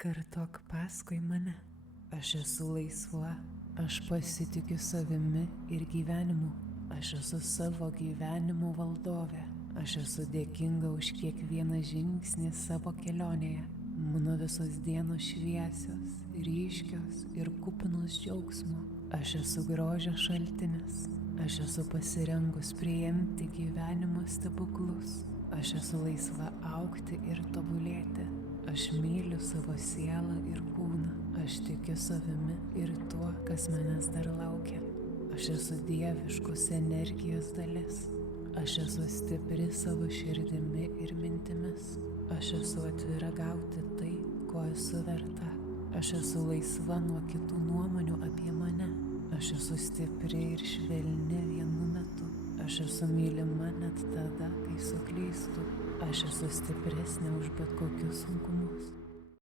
Kartok paskui mane. Aš esu laisva, aš pasitikiu savimi ir gyvenimu. Aš esu savo gyvenimo valdovė. Aš esu dėkinga už kiekvieną žingsnį savo kelionėje. Mano visos dienos šviesios, ryškios ir kupinos džiaugsmo. Aš esu grožio šaltinis. Aš esu pasirengus priimti gyvenimo stebuklus. Aš esu laisva augti ir tobulėti. Aš myliu savo sielą ir kūną. Aš tikiu savimi ir tuo, kas manęs dar laukia. Aš esu dieviškos energijos dalis. Aš esu stipri savo širdimi ir mintimis. Aš esu atvira gauti tai, ko esu verta. Aš esu laisva nuo kitų nuomonių apie mane. Aš esu stipri ir švelni vienu metu. Aš esu mylima net tada, kai suklystu. Aš esu stipresnė už bet kokius sunkumus.